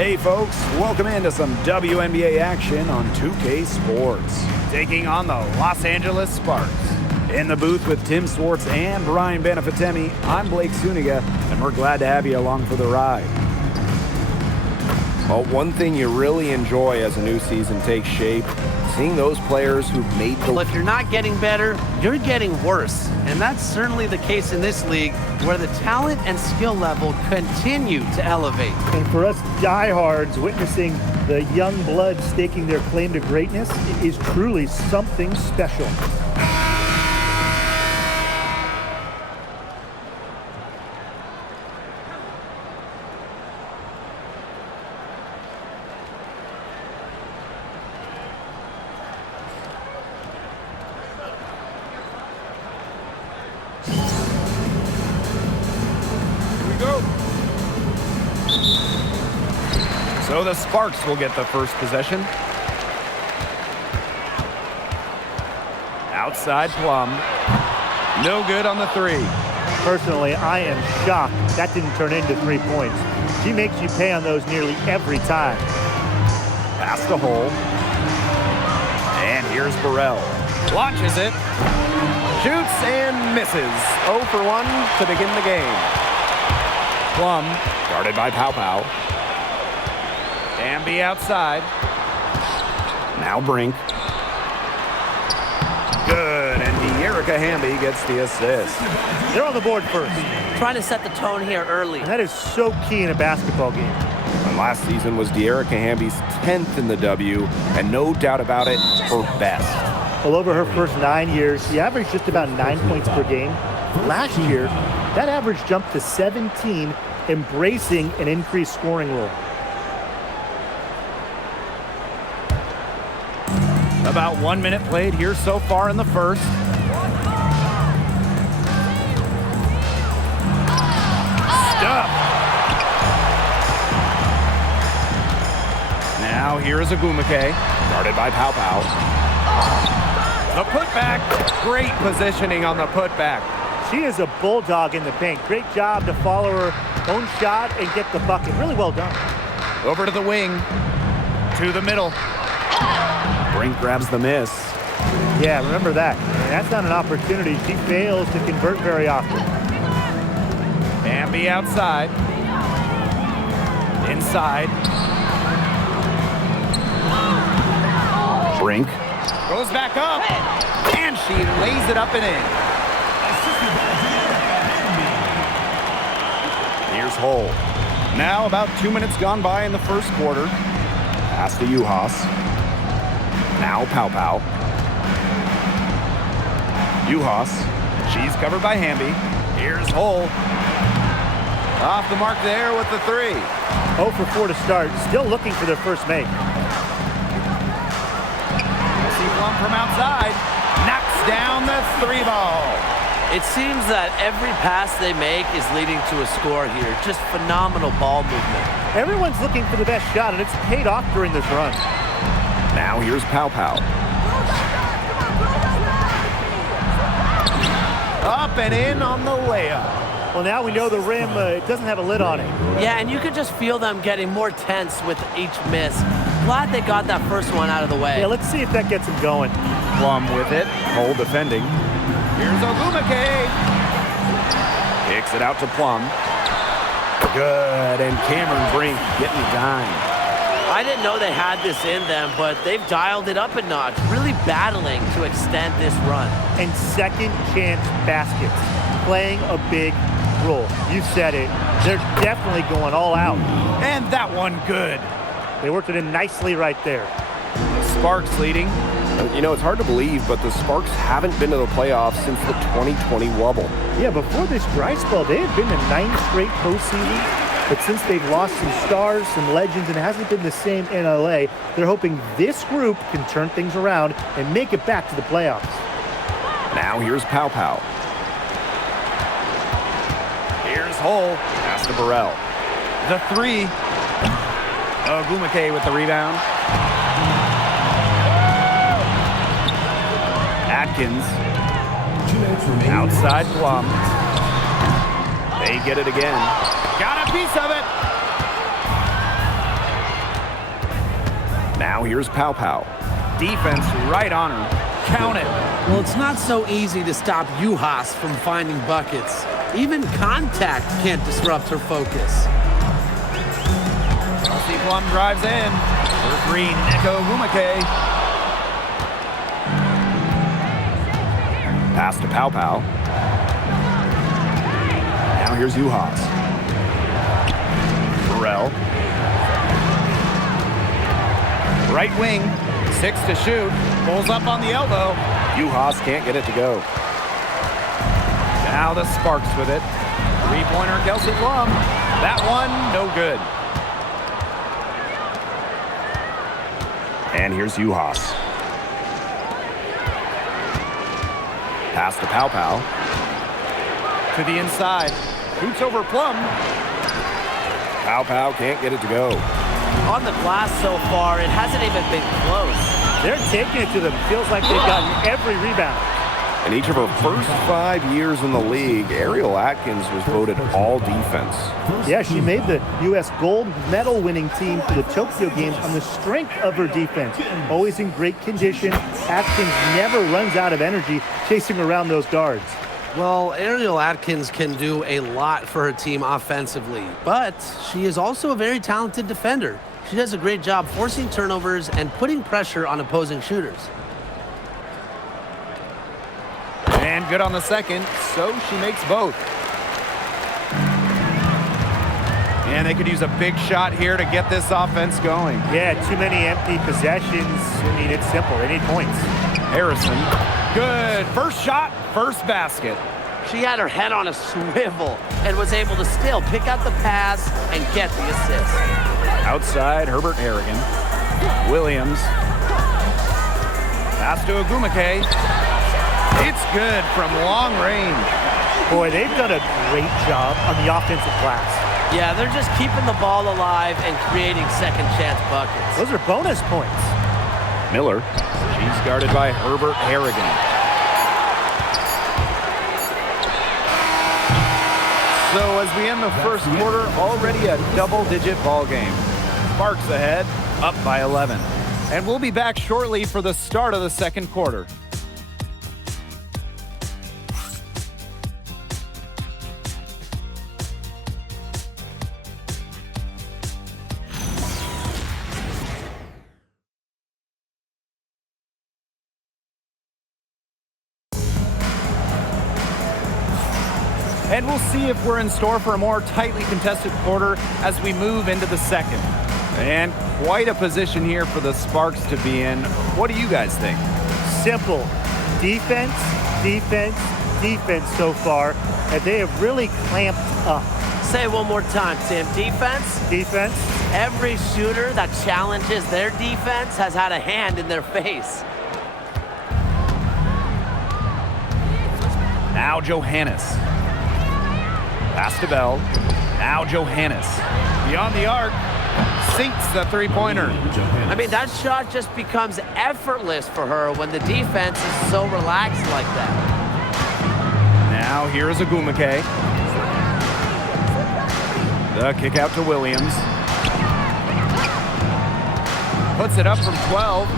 Hey folks, welcome into some WNBA action on 2K Sports. Taking on the Los Angeles Sparks. In the booth with Tim Swartz and Brian Benefitemi, I'm Blake Suniga, and we're glad to have you along for the ride. Well, one thing you really enjoy as a new season takes shape, seeing those players who've made the... Well, if you're not getting better, you're getting worse. And that's certainly the case in this league, where the talent and skill level continue to elevate. And for us diehards, witnessing the young blood staking their claim to greatness is truly something special. So the Sparks will get the first possession. Outside Plum. No good on the three. Personally, I am shocked that didn't turn into 3 points. She makes you pay on those nearly every time. Past the hole. And here's Burrell. Launches it. Shoots and misses. 0 for 1 to begin the game. Plum, guarded by Pow Pow. Hamby outside. Now Brink. Good, and De'Erica Hamby gets the assist. They're on the board first. Trying to set the tone here early. And that is so key in a basketball game. And last season was De'Erica Hamby's 10th in the W, and no doubt about it, her best. Well, over her first 9 years, she averaged just about 9 points per game. Last year, that average jumped to 17, embracing an increased scoring role. About 1 minute played here so far in the first. Stuff. Now here is Agumake, guarded by Pow Pow. The putback. Great positioning on the putback. She is a bulldog in the paint. Great job to follow her own shot and get the bucket. Really well done. Over to the wing. To the middle. Brink grabs the miss. Yeah, remember that. And that's not an opportunity. She fails to convert very often. Hamby outside. Inside. Brink goes back up. And she lays it up and in. Here's Hole. Now about 2 minutes gone by in the first quarter. Pass to Uhas. Now Pow Pow. Uhas. She's covered by Hamby. Here's Hole. Off the mark there with the three. 0 for 4 to start. Still looking for their first make. See Plum from outside. Knocks down the three ball. It seems that every pass they make is leading to a score here. Just phenomenal ball movement. Everyone's looking for the best shot, and it's paid off during this run. Now here's Pow Pow. Up and in on the layup. Well, now we know the rim it doesn't have a lid on it. Yeah, and you can just feel them getting more tense with each miss. Glad they got that first one out of the way. Yeah, let's see if that gets them going. Plum with it. Hole defending. Here's Agumake. Kicks it out to Plum. Good, and Cameron Brink getting a dime. I didn't know they had this in them, but they've dialed it up a notch, really battling to extend this run. And second chance baskets, playing a big role. You said it. They're definitely going all out. And that one good. They worked it in nicely right there. Sparks leading. You know, it's hard to believe, but the Sparks haven't been to the playoffs since the 2020 wobble. Yeah, before this dry spell, they had been to 9 straight postseasons. But since they've lost some stars, some legends, and it hasn't been the same in LA, they're hoping this group can turn things around and make it back to the playoffs. Now here's Pow Pow. Here's Hole. Pass to Burrell. The three. Agumake with the rebound. Atkins. Outside Plum. They get it again. Got a piece of it. Now here's Pow Pow. Defense right on her. Count it. Well, it's not so easy to stop Juhas from finding buckets. Even contact can't disrupt her focus. Kelsey Plum drives in. For three, Neko Gumake. Pass to Pow Pow. Now here's Juhas. Burrell. Right wing, 6 to shoot. Pulls up on the elbow. Juhas can't get it to go. Now the Sparks with it. Three-pointer, Kelsey Plum. That one, no good. And here's Juhas. Pass to Pow Pow. To the inside. Shoots over Plum. Pow Pow can't get it to go. On the glass so far, it hasn't even been close. They're taking it to them. Feels like they've gotten every rebound. In each of her first 5 years in the league, Ariel Atkins was voted all defense. Yeah, she made the U.S. gold medal winning team for the Tokyo Games on the strength of her defense. Always in great condition. Atkins never runs out of energy chasing around those guards. Well, Ariel Atkins can do a lot for her team offensively, but she is also a very talented defender. She does a great job forcing turnovers and putting pressure on opposing shooters. And good on the second, so she makes both. And they could use a big shot here to get this offense going. Yeah, too many empty possessions. I mean, it's simple. They need points. Harrison, good. First shot, first basket. She had her head on a swivel and was able to still pick out the pass and get the assist. Outside, Herbert Harrigan. Williams. Pass to Agumake. It's good from long range. Boy, they've done a great job on the offensive glass. Yeah, they're just keeping the ball alive and creating second chance buckets. Those are bonus points. Miller. She's guarded by Herbert Harrigan. So as we end the first quarter, already a double-digit ball game. Sparks ahead, up by 11. And we'll be back shortly for the start of the second quarter. And we'll see if we're in store for a more tightly contested quarter as we move into the second. And quite a position here for the Sparks to be in. What do you guys think? Simple. Defense, defense, defense so far. And they have really clamped up. Say it one more time, Tim. Defense? Defense. Every shooter that challenges their defense has had a hand in their face. Now Johannes. Pass to Bell. Now Johannes. Beyond the arc. Sinks the three-pointer. I mean, that shot just becomes effortless for her when the defense is so relaxed like that. Now here's Agumake. The kick out to Williams. Puts it up from 12.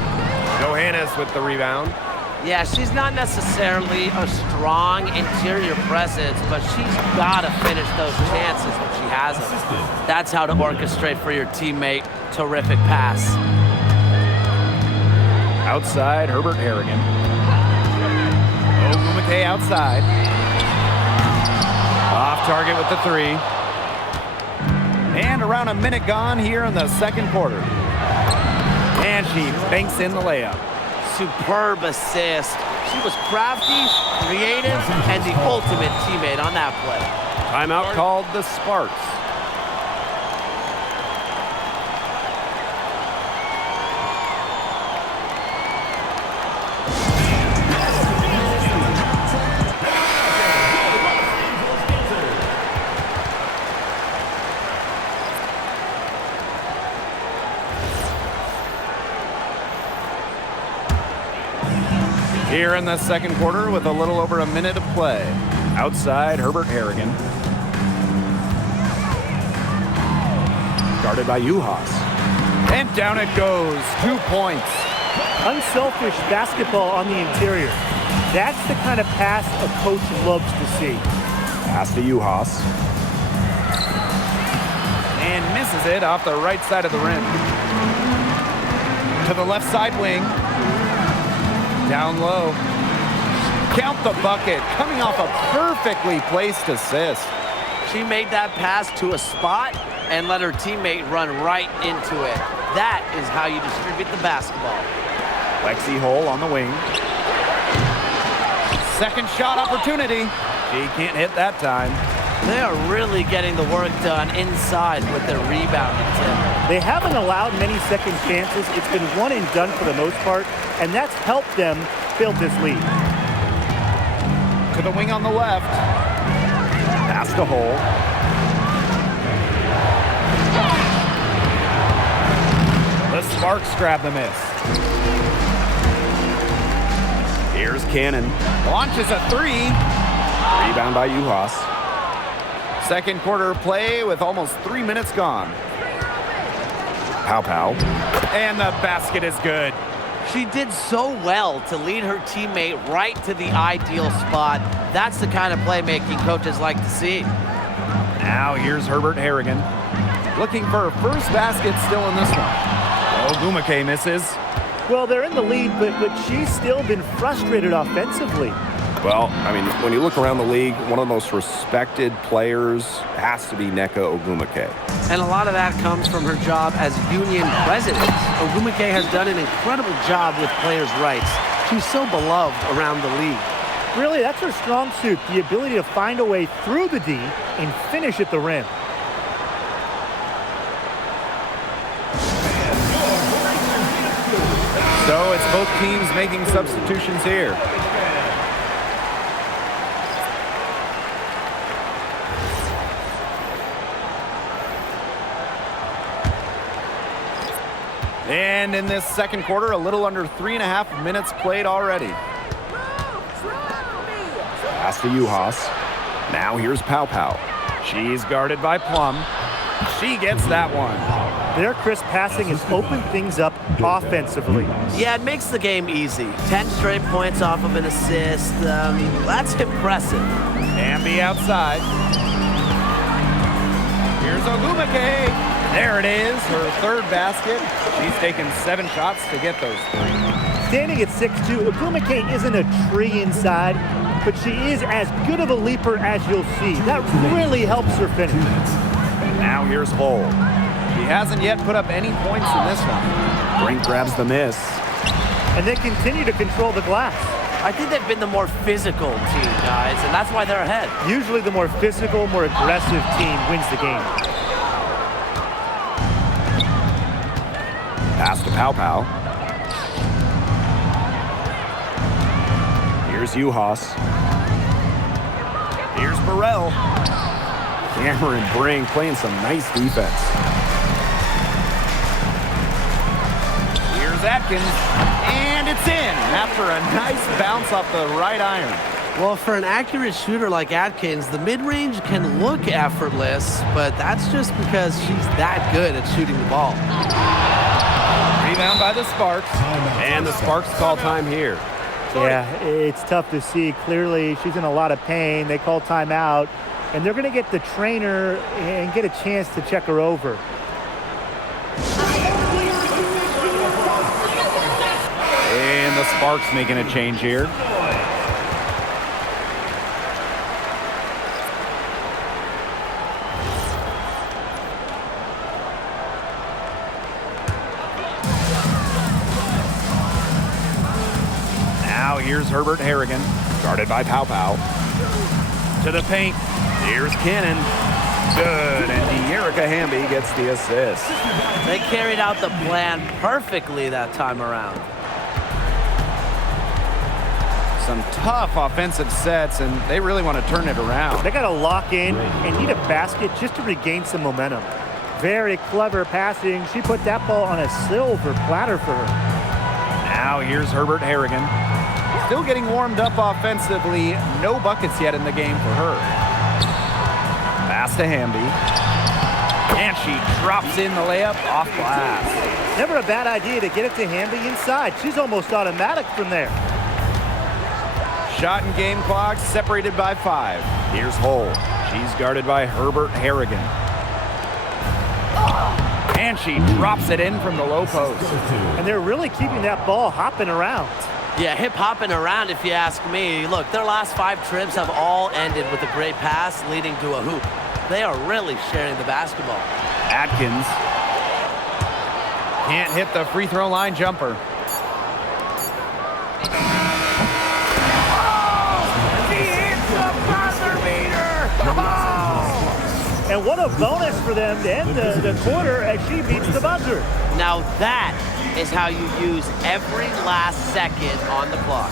Johannes with the rebound. Yeah, she's not necessarily a strong interior presence, but she's got to finish those chances when she has them. That's how to orchestrate for your teammate. Terrific pass. Outside, Herbert Harrigan. Ogumake outside. Off target with the three. And around a minute gone here in the second quarter. And she banks in the layup. Superb assist. She was crafty, creative, and the ultimate teammate on that play. Timeout called the Sparks. Here in the second quarter with a little over a minute of play. Outside, Herbert Harrigan. Guarded by Juhas. And down it goes. 2 points. Unselfish basketball on the interior. That's the kind of pass a coach loves to see. Pass to Uhas. And misses it off the right side of the rim. To the left side wing. Down low. Count the bucket. Coming off a perfectly placed assist. She made that pass to a spot and let her teammate run right into it. That is how you distribute the basketball. Lexi Hole on the wing. Second shot opportunity. She can't hit that time. They are really getting the work done inside with their rebounding, Tim. They haven't allowed many second chances. It's been one and done for the most part, and that's helped them build this lead. To the wing on the left. Pass to Hole. The Sparks grab the miss. Here's Cannon. Launches a three. Rebound by Uhas. Second quarter play with almost 3 minutes gone. Pow. And the basket is good. She did so well to lead her teammate right to the ideal spot. That's the kind of playmaking coaches like to see. Now here's Herbert Harrigan. Looking for her first basket still in this one. Ogumake misses. Well, they're in the lead, but she's still been frustrated offensively. Well, I mean, when you look around the league, one of the most respected players has to be Nneka Ogumake. And a lot of that comes from her job as union president. Ogumake has done an incredible job with players' rights. She's so beloved around the league. Really, that's her strong suit, the ability to find a way through the D and finish at the rim. So it's both teams making substitutions here. And in this second quarter, a little under 3.5 minutes played already. Pass to Uhas. Now here's Pow. She's guarded by Plum. She gets that one. Their crisp passing has opened things up offensively. Yeah, it makes the game easy. 10 straight points off of an assist. That's impressive. Ambi outside. Here's Ogumake. There it is, her third basket. She's taken 7 shots to get those 3. Standing at 6'2", Ogumake isn't a tree inside, but she is as good of a leaper as you'll see. That really helps her finish. Now here's Hole. She hasn't yet put up any points in this one. Brink grabs the miss. And they continue to control the glass. I think they've been the more physical team, guys, and that's why they're ahead. Usually the more physical, more aggressive team wins the game. Pass to Pow. Here's Uhas. Here's Burrell. Cameron Brink playing some nice defense. Here's Atkins. And it's in after a nice bounce off the right iron. Well, for an accurate shooter like Atkins, the mid-range can look effortless, but that's just because she's that good at shooting the ball. Rebound by the Sparks. And the Sparks call time here. Yeah, it's tough to see. Clearly, she's in a lot of pain. They call timeout, and they're going to get the trainer and get a chance to check her over. And the Sparks making a change here. Now here's Herbert Harrigan, guarded by Pow. To the paint. Here's Cannon. Good, and De'Erica Hamby gets the assist. They carried out the plan perfectly that time around. Some tough offensive sets, and they really want to turn it around. They got to lock in and need a basket just to regain some momentum. Very clever passing. She put that ball on a silver platter for her. Now here's Herbert Harrigan. Still getting warmed up offensively. No buckets yet in the game for her. Pass to Hamby. And And she drops in the layup off glass. Never a bad idea to get it to Hamby inside. She's almost automatic from there. Shot and game clock separated by 5. Here's Hull. She's guarded by Herbert Harrigan. And she drops it in from the low post. And they're really keeping that ball hopping around. Yeah, hip-hopping around if you ask me. Look, their last 5 trips have all ended with a great pass leading to a hoop. They are really sharing the basketball. Atkins can't hit the free throw line jumper. And what a bonus for them to end the quarter as she beats the buzzer. Now that is how you use every last second on the clock.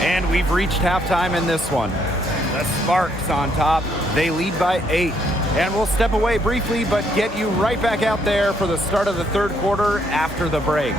And we've reached halftime in this one. The Sparks on top. They lead by 8. And we'll step away briefly, but get you right back out there for the start of the third quarter after the break.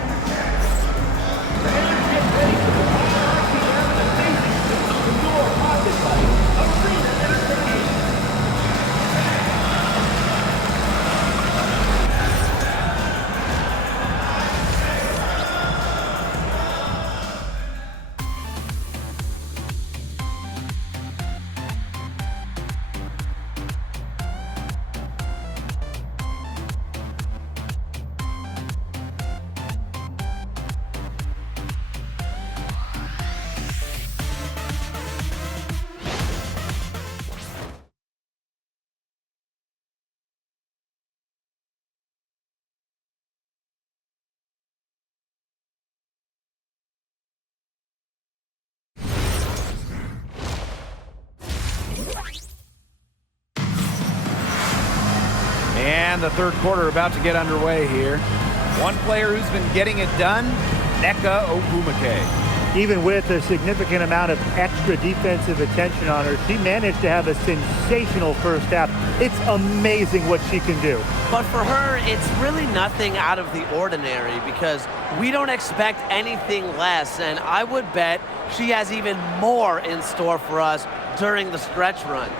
And the third quarter about to get underway here. One player who's been getting it done, Nneka Ogwumike. Even with a significant amount of extra defensive attention on her, she managed to have a sensational first half. It's amazing what she can do. But for her, it's really nothing out of the ordinary because we don't expect anything less, and I would bet she has even more in store for us during the stretch run.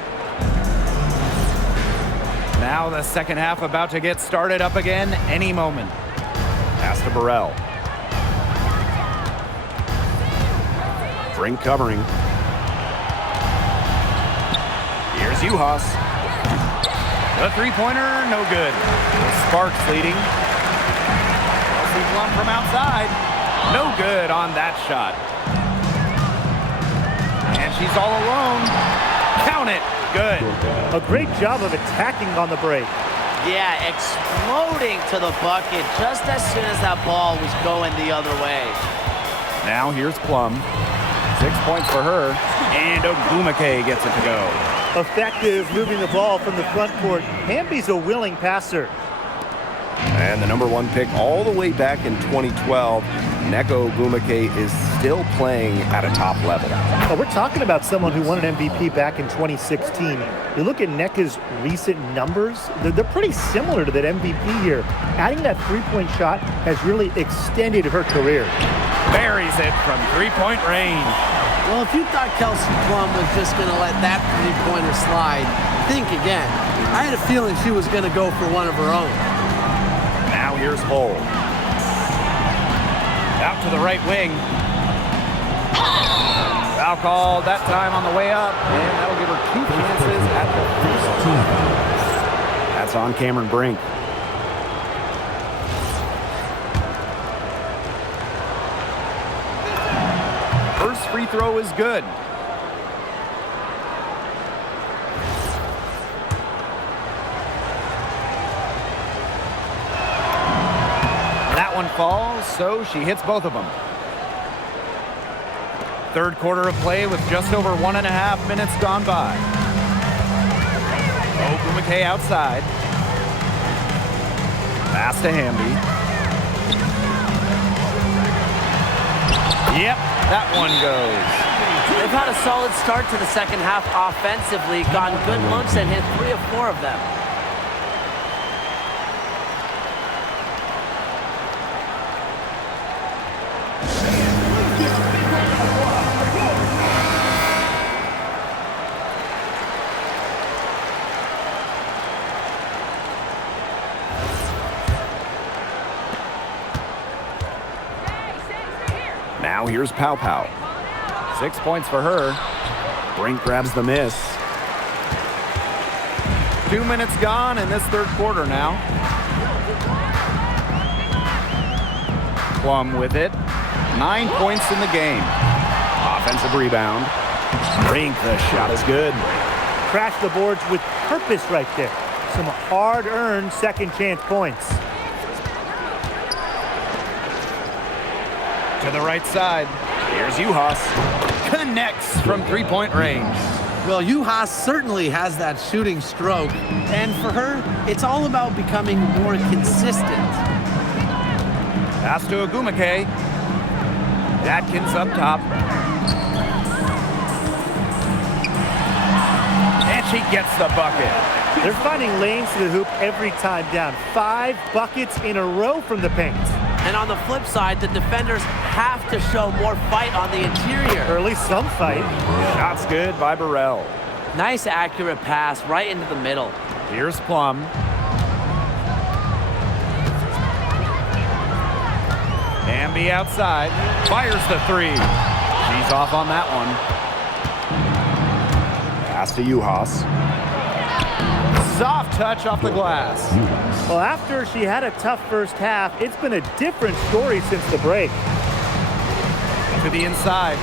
Now the second half about to get started up again any moment. Pass to Burrell. Brink covering. Here's Uhas. The three-pointer, no good. Sparks leading. Kelsey Plum from outside. No good on that shot. And she's all alone. Count it. Good. A great job of attacking on the break. Yeah, exploding to the bucket just as soon as that ball was going the other way. Now here's Plum. 6 points for her. And Ogwumike gets it to go. Effective moving the ball from the front court. Hamby's a willing passer. And the number 1 pick all the way back in 2012, Nneka Ogwumike is still playing at a top level. Well, we're talking about someone who won an MVP back in 2016. You look at Nneka's recent numbers, they're pretty similar to that MVP year. Adding that three-point shot has really extended her career. Buries it from three-point range. Well, if you thought Kelsey Plum was just going to let that three-pointer slide, think again. I had a feeling she was going to go for one of her own. Now here's Hull. Out to the right wing. Foul called that time on the way up, and that'll give her 2 chances at the free throw. That's on Cameron Brink. First free throw is good. One falls, so she hits both of them. Third quarter of play with just over 1.5 minutes gone by. Ogwumike outside. Pass to Hamby. Yep, that one goes. They've had a solid start to the second half offensively, gotten good looks and hit 3 of 4 of them. Now here's Pow Pow. 6 points for her. Brink grabs the miss. 2 minutes gone in this third quarter now. Plum with it. 9 points in the game. Offensive rebound. Brink, the shot is good. Crash the boards with purpose right there. Some hard-earned second chance points. To the right side. Here's Uhas. Connects from three-point range. Well, Uhas certainly has that shooting stroke, and for her, it's all about becoming more consistent. Pass to Ogumake. Atkins up top. And she gets the bucket. They're finding lanes to the hoop every time down. 5 buckets in a row from the paint. And on the flip side, the defenders have to show more fight on the interior. Or at least some fight. Shot's good by Burrell. Nice accurate pass right into the middle. Here's Plum. Amby outside. Fires the three. She's off on that one. Pass to Uhas. Soft touch off the glass. Well, after she had a tough first half, it's been a different story since the break. To the inside.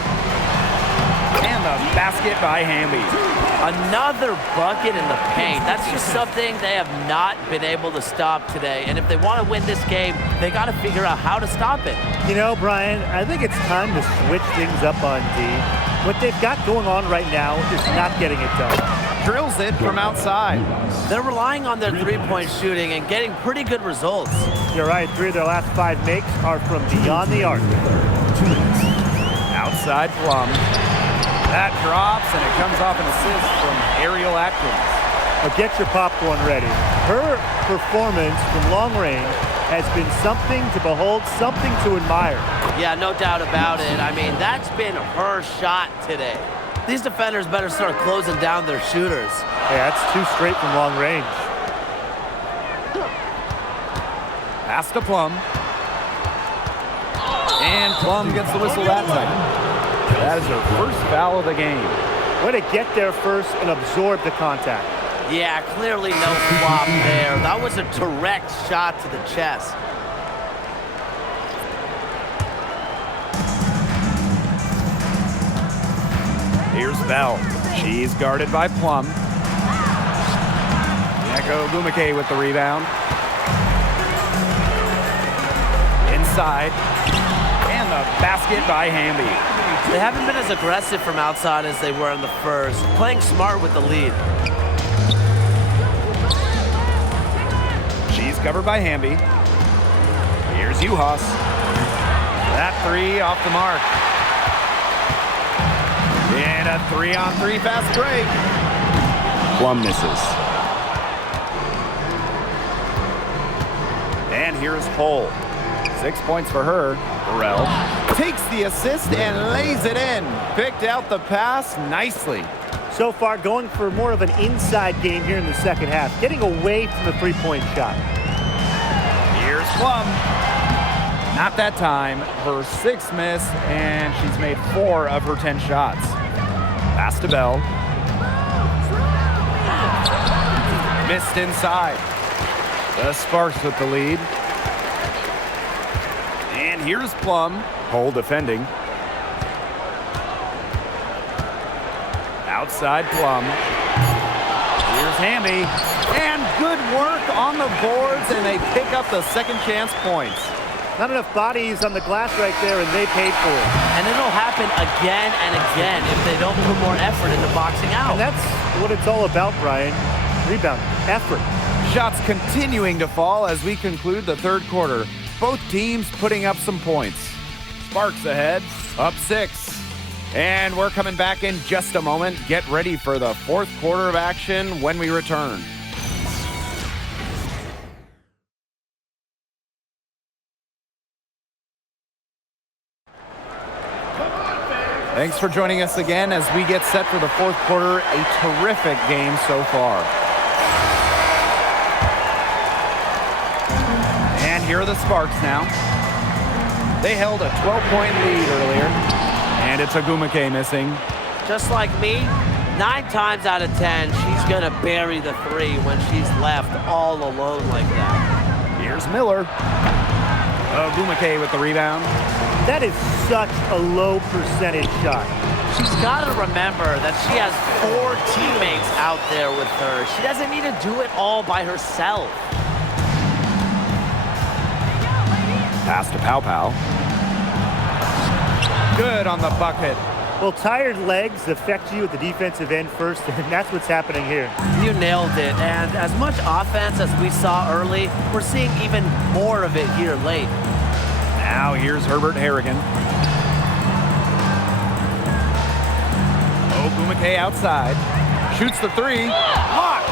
And the basket by Hamby. Another bucket in the paint. That's just something they have not been able to stop today. And if they want to win this game, they got to figure out how to stop it. You know, Brian, I think it's time to switch things up on D. What they've got going on right now is not getting it done. Drills it from outside. They're relying on their three-point shooting and getting pretty good results. You're right, 3 of their last 5 makes are from beyond the arc. Outside Plum. That drops, and it comes off an assist from Ariel Atkins. Now get your popcorn ready. Her performance from long range has been something to behold, something to admire. Yeah, no doubt about it. I mean, that's been her shot today. These defenders better start closing down their shooters. Yeah, that's 2 straight from long range. Pass to Plum. And Plum gets the whistle that time. That is her first foul of the game. Way to get there first and absorb the contact. Yeah, clearly no flop there. That was a direct shot to the chest. Here's Bell. She's guarded by Plum. Neko Ogumake with the rebound. Inside. And the basket by Hamby. They haven't been as aggressive from outside as they were in the first, playing smart with the lead. She's covered by Hamby. Here's Uhas. That three off the mark. And a 3-on-3 fast break. Plum misses. And here's Hull. 6 points for her. Burrell takes the assist and lays it in. Picked out the pass nicely. So far, going for more of an inside game here in the second half, getting away from the three-point shot. Here's Plum. Not that time. Her 6th miss, and she's made 4 of her 10 shots. Pass to Bell. Missed inside. The Sparks with the lead. And here's Plum. Hull defending. Outside Plum. Here's Hamby. And good work on the boards, and they pick up the second chance points. Not enough bodies on the glass right there, and they paid for it. And it'll happen again and again if they don't put more effort into boxing out. And that's what it's all about, Brian. Rebound, effort. Shots continuing to fall as we conclude the third quarter. Both teams putting up some points. Sparks ahead, up 6. And we're coming back in just a moment. Get ready for the fourth quarter of action when we return. Thanks for joining us again as we get set for the fourth quarter. A terrific game so far. And here are the Sparks now. They held a 12-point lead earlier. And it's Ogumake missing. Just like me, 9 times out of 10, she's going to bury the 3 when she's left all alone like that. Here's Miller. Ogumake with the rebound. That is such a low percentage shot. She's got to remember that she has 4 teammates out there with her. She doesn't need to do it all by herself. Pass to Pow Pow. Good on the bucket. Well, tired legs affect you at the defensive end first, and that's what's happening here. You nailed it. And as much offense as we saw early, we're seeing even more of it here late. Now here's Herbert Harrigan. Ogumake outside. Shoots the 3. Blocked.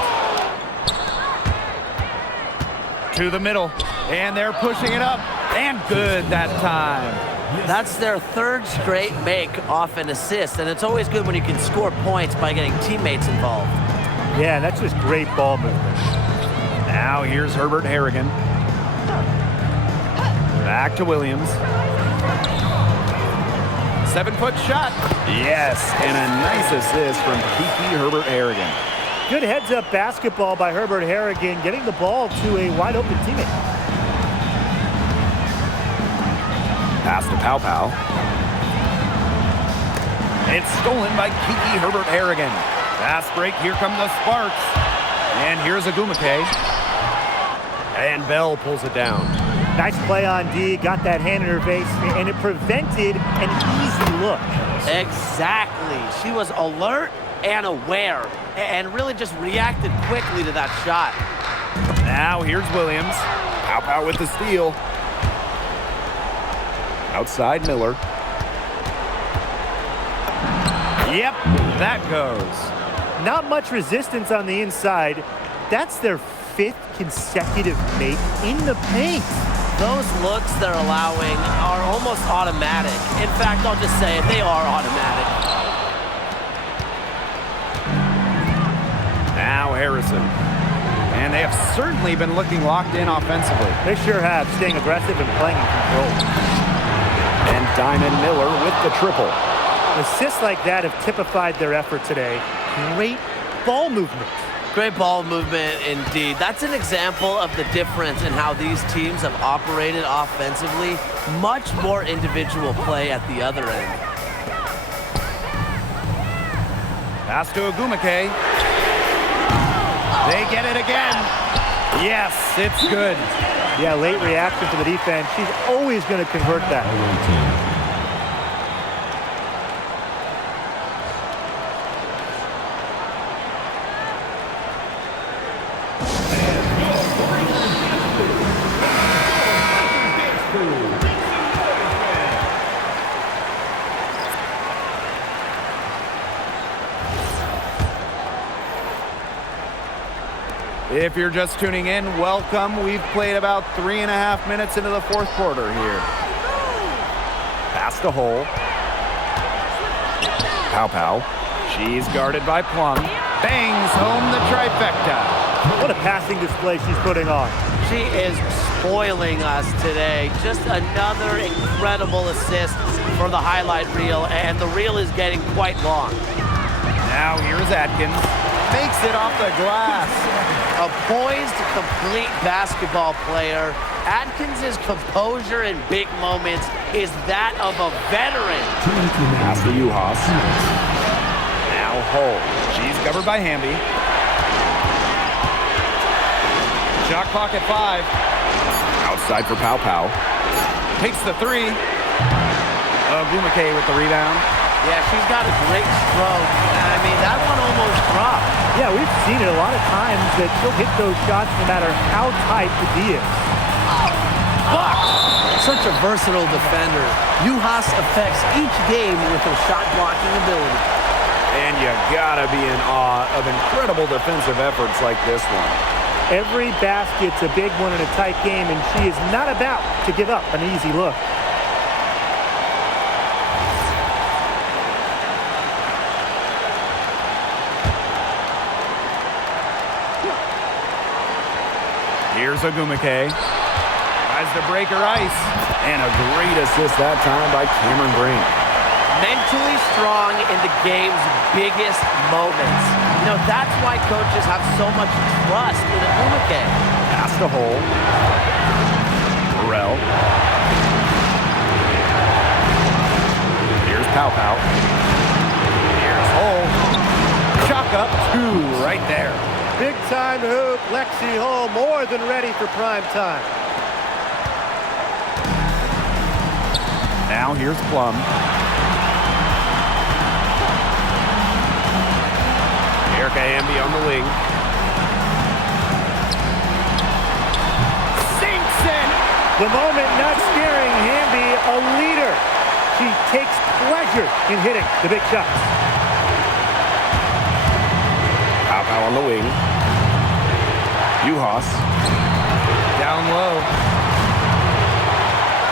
To the middle. And they're pushing it up. And good that time. That's their 3rd straight make off an assist, and it's always good when you can score points by getting teammates involved. Yeah, that's just great ball movement. Now here's Herbert Harrigan. Back to Williams. 7-foot shot. Yes, and a nice assist from Kiki Herbert Harrigan. Good heads-up basketball by Herbert Harrigan, getting the ball to a wide-open teammate. Pass to Pow Pow. It's stolen by Kiki Herbert Harrigan. Fast break, here come the Sparks. And here's Ogumake. And Bell pulls it down. Nice play on D, got that hand in her face, and it prevented an easy look. Exactly. She was alert and aware, and really just reacted quickly to that shot. Now here's Williams. Pow Pow with the steal. Outside Miller. Yep, that goes. Not much resistance on the inside. That's their 5th consecutive make in the paint. Those looks they're allowing are almost automatic. In fact, I'll just say it, they are automatic. Now Harrison. And they have certainly been looking locked in offensively. They sure have, staying aggressive and playing in control. And Diamond Miller with the triple. Assists like that have typified their effort today. Great ball movement. Great ball movement indeed. That's an example of the difference in how these teams have operated offensively. Much more individual play at the other end. Pass to Ogumake. They get it again. Yes, it's good. Yeah, late reaction to the defense. She's always going to convert that. If you're just tuning in, welcome. We've played about 3.5 minutes into the 4th quarter here. Pass to Hole. Pow Pow. She's guarded by Plum. Bangs home the trifecta. What a passing display she's putting on. She is spoiling us today. Just another incredible assist for the highlight reel, and the reel is getting quite long. Now here's Atkins. Makes it off the glass. A poised, complete basketball player. Atkins' composure in big moments is that of a veteran. Pass to Uhas. Now Hull. She's covered by Hamby. Shot clock at 5. Outside for Pow Pow. Takes the 3. Ogumake with the rebound. Yeah, she's got a great stroke. I mean, that one almost dropped. Yeah, we've seen it a lot of times that she'll hit those shots no matter how tight the D is. Blocked. Such a versatile defender. Uhas affects each game with her shot blocking ability. And you gotta be in awe of incredible defensive efforts like this one. Every basket's a big one in a tight game, and she is not about to give up an easy look. Here's Ogumake. Tries to break her ice. And a great assist that time by Cameron Brink. Mentally strong in the game's biggest moments. You know, that's why coaches have so much trust in Ogumake. Pass to Hole. Burrell. Here's Pow Pow. Here's Hole. Chalk up 2 right there. Big time hoop. Lexi Hull more than ready for prime time. Now here's Plum. Erica Hamby on the wing. Sinks in. The moment not scaring Hamby, a leader. She takes pleasure in hitting the big shots. Pow Pow on the wing. Uhas. Down low.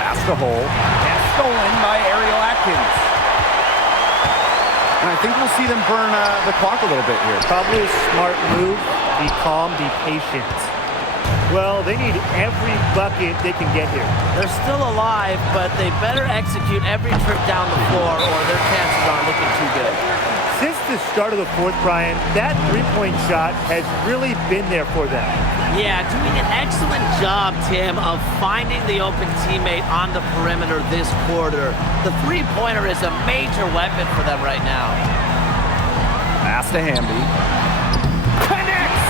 Pass the hole. And stolen by Ariel Atkins. And I think we'll see them burn the clock a little bit here. Probably a smart move. Be calm, be patient. Well, they need every bucket they can get here. They're still alive, but they better execute every trip down the floor or their chances aren't looking too good. Since the start of the fourth, Brian, that three-point shot has really been there for them. Yeah, doing an excellent job, Tim, of finding the open teammate on the perimeter this quarter. The three-pointer is a major weapon for them right now. Pass to Hamby. Connects!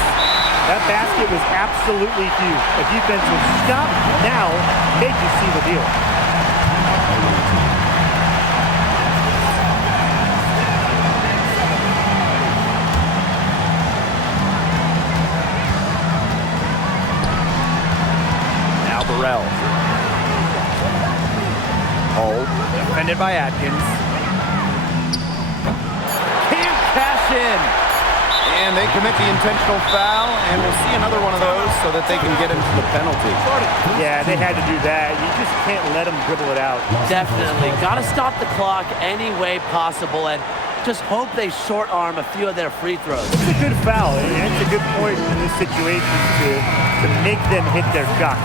That basket was absolutely huge. A defensive stop now made you see the deal. Burrell. Hold. Defended by Atkins. Can't cash in. And they commit the intentional foul, and we'll see another one of those so that they can get into the penalty. Yeah, they had to do that. You just can't let them dribble it out. Definitely. Got to stop the clock any way possible and just hope they short arm a few of their free throws. It's a good foul, and it's a good point in this situation to make them hit their shots.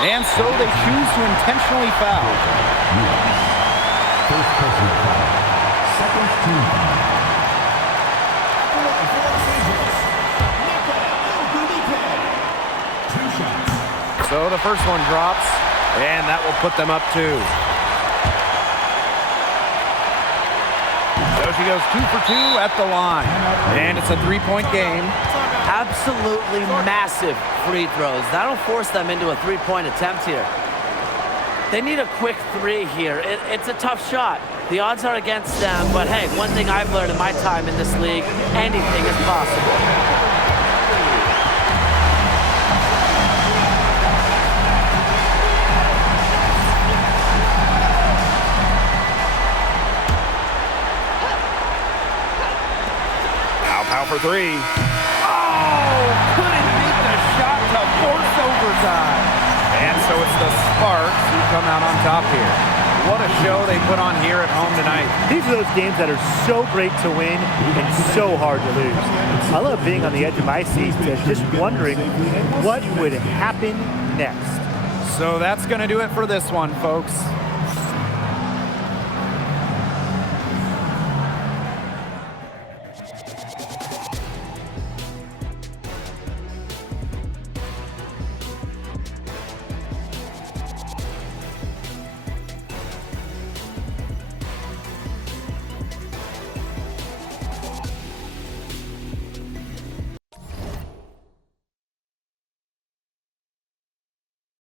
And so they choose to intentionally foul. First personal foul. Second team foul. Two shots. So the first one drops, and that will put them up 2. So she goes 2 for 2 at the line. And it's a 3-point game. Absolutely massive free throws. That'll force them into a three-point attempt here. They need a quick 3 here. It's a tough shot. The odds are against them, but hey, one thing I've learned in my time in this league, anything is possible. Pow for 3. Couldn't make the shot to force overtime. And so it's the Sparks who come out on top here. What a show they put on here at home tonight. These are those games that are so great to win and so hard to lose. I love being on the edge of my seat and just wondering what would happen next. So that's going to do it for this one, folks.